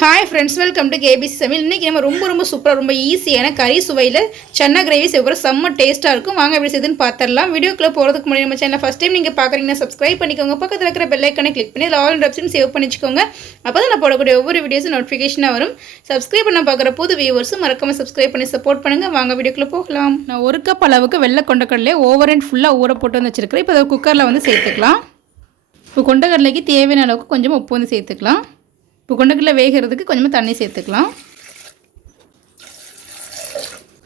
Hi friends, welcome to KBC சமையல். இன்றைக்கி நம்ம ரொம்ப சூப்பராக ரொம்ப ஈஸியான கறி சுவையில் சன்னா கிரேவி செய்ய செம்ம டேஸ்ட்டாக இருக்கும். வாங்க எப்படி செய்யுதுன்னு பார்த்துடலாம். வீடியோக்குள்ளே போகிறதுக்கு முன்னாடி நம்ம சேனல் ஃபஸ்ட் டைம் நீங்கள் பார்க்குறீங்கன்னா சப்ஸ்கிரைப் பண்ணிக்கோங்க. பக்கத்தில் இருக்கிற பெல் ஐக்கனை கிளிக் பண்ணி ஆல் அண்ட் ஆப்ஷன் சேவ் பண்ணிச்சுக்கோங்க. அப்போ தான் நான் போடக்கூடிய ஒவ்வொரு வீடியோஸும் நோட்டிஃபிகேஷனாக வரும். சப்ஸ்கிரைப் பண்ண பார்க்குற புது வியூவர்ஸும் மறக்காமல் சப்ஸ்கிரைப் பண்ணி சப்போர்ட் பண்ணுங்கள். வாங்க வீடியோக்குள்ளே போகலாம். நான் 1 கப் அளவுக்கு வெள்ளை கொண்டக்கடலையே ஓவர் அண்ட் ஃபுல்லாக ஊற போட்டு வந்து வச்சுருக்கிறேன். இப்போ அதை குக்கரில் வந்து சேர்த்துக்கலாம். இப்போ கொண்டக்கடலைக்கு தேவையான அளவுக்கு கொஞ்சம் உப்பு வந்து சேர்த்துக்கலாம். இப்போ கொண்டக்கடலை வேகிறதுக்கு கொஞ்சமாக தண்ணி சேர்த்துக்கலாம்.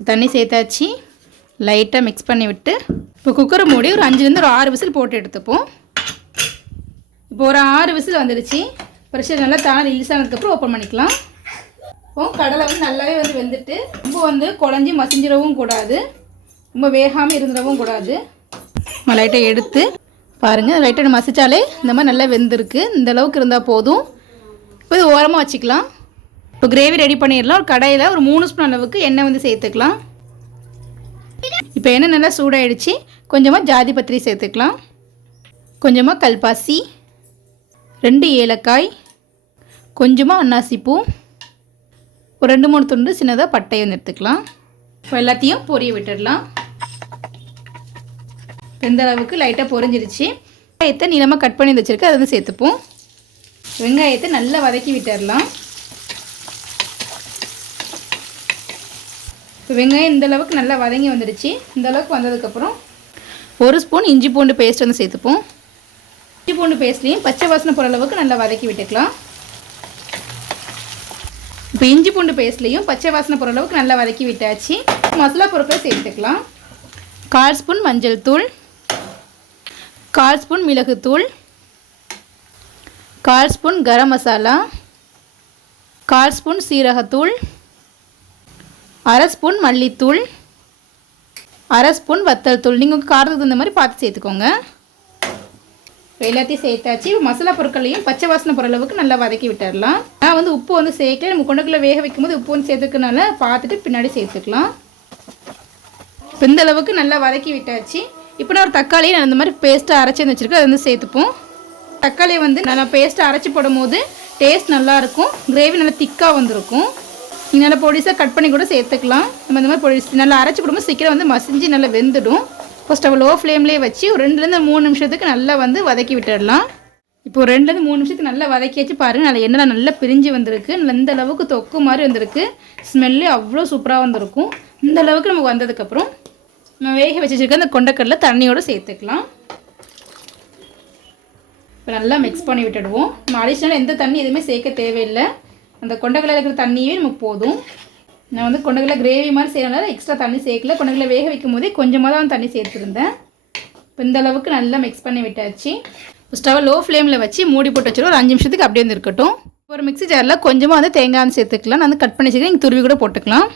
தண்ணி சேர்த்தாச்சு. லைட்டாக மிக்ஸ் பண்ணி விட்டு இப்போ குக்கரை மூடி ஒரு 5லேருந்து ஒரு 6 விசில் போட்டு எடுத்துப்போம். இப்போ ஒரு 6 விசில் வந்துடுச்சு. ப்ரெஷர் நல்லா தானே ரிலீஸ் ஆனதுக்கப்புறம் ஓப்பன் பண்ணிக்கலாம். இப்போ கடலை வந்து நல்லாவே வந்து வெந்துட்டு ரொம்ப வந்து குழஞ்சி மசிஞ்சிடவும் கூடாது, ரொம்ப வேகாமல் இருந்துடவும் கூடாது. லைட்டாக எடுத்து பாருங்கள், லைட்டாக மசிச்சாலே இந்த மாதிரி நல்லா வெந்திருக்கு. இந்த அளவுக்கு இருந்தால் போதும். இப்போ இது ஓரமாக வச்சுக்கலாம். இப்போ கிரேவி ரெடி பண்ணிடலாம். ஒரு கடாயில் ஒரு 3 ஸ்பூன் அளவுக்கு எண்ணெய் வந்து சேர்த்துக்கலாம். இப்போ எண்ணெய் நல்லா சூடாகிடுச்சு. கொஞ்சமாக ஜாதி பத்திரி சேர்த்துக்கலாம், கொஞ்சமாக கல்பாசி, 2 ஏலக்காய், கொஞ்சமாக அன்னாசிப்பூ, ஒரு 2-3 துண்டு சின்னதாக பட்டை வந்து எடுத்துக்கலாம். இப்போ எல்லாத்தையும் பொரிய விட்டுடலாம். இந்த அளவுக்கு லைட்டாக பொரிஞ்சிருச்சு. வெங்காயத்தை நீளமாக கட் பண்ணி வச்சுருக்கு, அதை வந்து சேர்த்துப்போம். வெங்காயத்தை நல்லா வதக்கி விட்டுடலாம். இப்போ வெங்காயம் இந்த அளவுக்கு நல்லா வதங்கி வந்துடுச்சு. இந்த அளவுக்கு வந்ததுக்கப்புறம் 1 ஸ்பூன் இஞ்சி பூண்டு பேஸ்ட் வந்து சேர்த்துப்போம். இஞ்சி பூண்டு பேஸ்ட்லேயும் பச்சை வாசனை போகிற அளவுக்கு நல்லா வதக்கி விட்டுக்கலாம். இப்போ இஞ்சி பூண்டு பேஸ்ட்லேயும் பச்சை வாசனை போகிற அளவுக்கு நல்லா வதக்கி விட்டாச்சு. மசாலா பொருட்களை சேர்த்துக்கலாம். 1/4 ஸ்பூன் மஞ்சள் தூள், 1/4 ஸ்பூன் மிளகுத்தூள், 1/4 ஸ்பூன் கரம் மசாலா, 1/4 ஸ்பூன் சீரகத்தூள், 1/2 ஸ்பூன் மல்லித்தூள், 1/2 ஸ்பூன் வத்தல் தூள். நீங்கள் உங்கள் காரத்துக்கு தகுந்த மாதிரி பார்த்து சேர்த்துக்கோங்க. எல்லாத்தையும் சேர்த்தாச்சு. மசாலா பொருட்களையும் பச்சை வாசனை போகிற அளவுக்கு நல்லா வதக்கி விட்டுடலாம். நான் வந்து உப்பு வந்து சேர்க்கல. நம்ம கொண்டக்கடலை வேக வைக்கும்போது உப்பு வந்து சேர்த்துக்கனால பார்த்துட்டு பின்னாடி சேர்த்துக்கலாம். இப்போ இந்த அளவுக்கு நல்லா வதக்கி விட்டாச்சு. இப்போ நான் ஒரு தக்காளியை நான் இந்த மாதிரி பேஸ்ட்டாக அரைச்சி வந்து வச்சுருக்கேன், அதை வந்து சேர்த்துப்போம். தக்காளி வந்து நல்லா பேஸ்ட்டை அரைச்சி போடும் போது டேஸ்ட் நல்லாயிருக்கும். கிரேவி நல்லா திக்காக வந்திருக்கும். நீங்கள் நல்லா பொடிசாக கட் பண்ணி கூட சேர்த்துக்கலாம். நம்ம இந்த மாதிரி பொடி நல்லா அரைச்சி போடும்போது சீக்கிரம் வந்து மசிஞ்சு நல்லா வெந்துடும். ஃபஸ்ட் லோ ஃப்ளேம்லேயே வச்சு ஒரு 2லேருந்து 3 நிமிஷத்துக்கு நல்லா வந்து வதக்கி விட்டுடலாம். இப்போ 2லேருந்து 3 நிமிஷத்துக்கு நல்லா வதக்கி வச்சு பாருங்கள், நல்லா எண்ணெய் நல்லா பிரிஞ்சு வந்திருக்கு. நல்லா இந்த அளவுக்கு தொக்கு மாதிரி வந்திருக்கு. ஸ்மெல்லே அவ்வளோ சூப்பராக வந்திருக்கும். இந்த அளவுக்கு நமக்கு வந்ததுக்கப்புறம் நம்ம வேக வச்சுருக்க அந்த கொண்டக்கடலை தண்ணியோடு சேர்த்துக்கலாம். இப்போ நல்லா மிக்ஸ் பண்ணி விட்டுடுவோம். நம்ம அடிஷ்னலாக எந்த தண்ணி எதுவுமே சேர்க்க தேவையில்லை. அந்த கொண்டக்கடலை இருக்கிற தண்ணியே நமக்கு போதும். நான் வந்து கொண்டக்கடலை கிரேவி மாதிரி செய்யறதுனால எக்ஸ்ட்ரா தண்ணி சேர்க்கல. கொண்டக்கடலை வேக வைக்கும் போதே கொஞ்சமாக தான் தண்ணி சேர்த்துருந்தேன். இப்போ இந்த அளவுக்கு நல்லா மிக்ஸ் பண்ணி விட்டாச்சு. ஸ்டவ் லோ ஃப்ளேமில் வச்சு மூடி போட்டு வச்சுருவோம். ஒரு 5 நிமிஷத்துக்கு அப்படியே வந்து இருக்கட்டும். ஒரு மிக்ஸி ஜாரில் கொஞ்சமாக வந்து தேங்காய் வந்து சேர்த்துக்கலாம். நான் வந்து கட் பண்ணி வச்சுக்கிறேன், நீங்கள் துருவி கூட போட்டுக்கலாம்.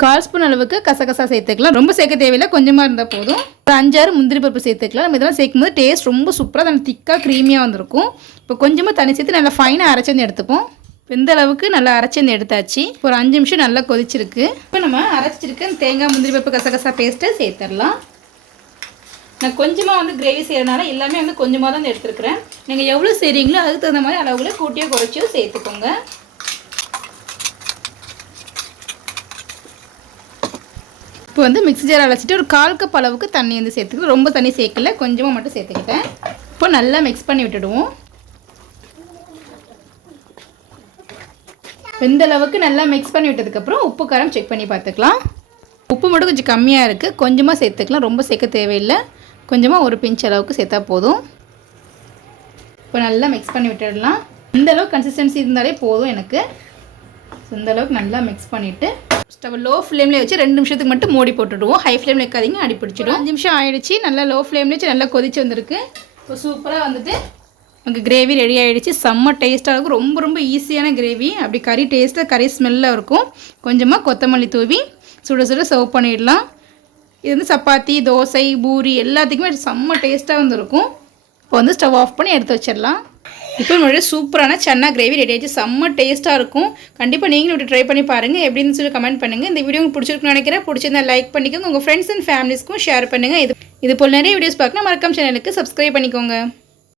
1/4 ஸ்பூன் அளவுக்கு கசகசா சேர்த்துக்கலாம். ரொம்ப சேர்க்க தேவையில்லை, கொஞ்சமாக இருந்தால் போதும். ஒரு 5-6 முந்திரி பருப்பு சேர்த்துக்கலாம். நம்ம இதெல்லாம் சேர்க்கும் போது டேஸ்ட் ரொம்ப சூப்பராக நல்லா திக்காக க்ரீமியாக வந்திருக்கும். இப்போ கொஞ்சமாக தண்ணி சேர்த்து நல்லா ஃபைனாக அரைச்சி எடுத்துப்போம். இந்த அளவுக்கு நல்லா அரைச்சி எடுத்தாச்சு. ஒரு 5 நிமிஷம் நல்லா கொதிச்சிருக்கு. இப்போ நம்ம அரைச்சிருக்க தேங்காய் முந்திரி பருப்பு கசகசா பேஸ்ட்டை சேர்த்துடலாம். நான் கொஞ்சமாக வந்து கிரேவி செய்கிறதுனால எல்லாமே வந்து கொஞ்சமாக தான் எடுத்துருக்கிறேன். நீங்கள் எவ்வளோ செய்கிறீங்களோ அதுக்கு தகுந்த மாதிரி அளவுகளை கூட்டியோ குறைச்சியோ சேர்த்துக்கோங்க. இப்போ வந்து மிக்ஸி ஜார் அழைச்சிட்டு ஒரு 1/4 கப் அளவுக்கு தண்ணி வந்து சேர்த்துக்கலாம். ரொம்ப தண்ணி சேர்க்கல, கொஞ்சமாக மட்டும் சேர்த்துக்கிட்டேன். இப்போ நல்லா மிக்ஸ் பண்ணி விட்டுடுவோம். இந்த அளவுக்கு நல்லா மிக்ஸ் பண்ணி விட்டதுக்கப்புறம் உப்பு காரம் செக் பண்ணி பார்த்துக்கலாம். உப்பு மட்டும் கொஞ்சம் கம்மியாக இருக்குது, கொஞ்சமாக சேர்த்துக்கலாம். ரொம்ப சேர்க்க தேவையில்லை, கொஞ்சமாக ஒரு பிஞ்ச் அளவுக்கு சேர்த்தா போதும். இப்போ நல்லா மிக்ஸ் பண்ணி விட்டுடலாம். இந்த அளவுக்கு கன்சிஸ்டன்சி இருந்தாலே போதும் எனக்கு. இந்த அளவுக்கு நல்லா மிக்ஸ் பண்ணிவிட்டு ஸ்டவ் லோ ஃப்ளேமில் வச்சு 2 நிமிஷத்துக்கு மட்டும் மூடி போட்டுடுவோம். ஹை ஃப்ளேமில் வைக்காதீங்க, அடி பிடிச்சிடும். 5 நிமிஷம் ஆகிடுச்சு. நல்லா லோ ஃப்ளேமில் வச்சு நல்லா கொதிச்சு வந்திருக்கு. இப்போ சூப்பராக வந்துட்டு உங்கள் கிரேவி ரெடி ஆகிடுச்சு. செம்ம டேஸ்ட்டாக இருக்கும். ரொம்ப ஈஸியான கிரேவி. அப்படி கறி டேஸ்ட்டில் கறி ஸ்மெல்லில் இருக்கும். கொஞ்சமாக கொத்தமல்லி தூவி சுட சர்வ் பண்ணிடலாம். இது வந்து சப்பாத்தி, தோசை, பூரி எல்லாத்துக்குமே செம்ம டேஸ்ட்டாக வந்துருக்கும். இப்போ வந்து ஸ்டவ் ஆஃப் பண்ணி எடுத்து வச்சிடலாம். இப்போ நம்மளுடைய சூப்பரான சன்னா கிரேவி ரெடி ஆகிடுச்சு. செம்ம டேஸ்ட்டாக இருக்கும். கண்டிப்பாக நீங்களும் இப்படி ட்ரை பண்ணி பாருங்கள். எப்படின்னு சொல்லி கமெண்ட் பண்ணுங்கள். இந்த வீடியோ உங்களுக்கு பிடிச்சிருக்குன்னு நினைக்கிறேன். பிடிச்சிருந்தா லைக் பண்ணிக்கோங்க. உங்கள் ஃப்ரெண்ட்ஸ் அண்ட் ஃபேமிலிஸ்க்கும் ஷேர் பண்ணுங்கள். இது போல் நிறைய வீடியோஸ் பார்க்கணும். மறக்காம சேனலுக்கு சப்ஸ்கிரைப் பண்ணிக்கோங்க.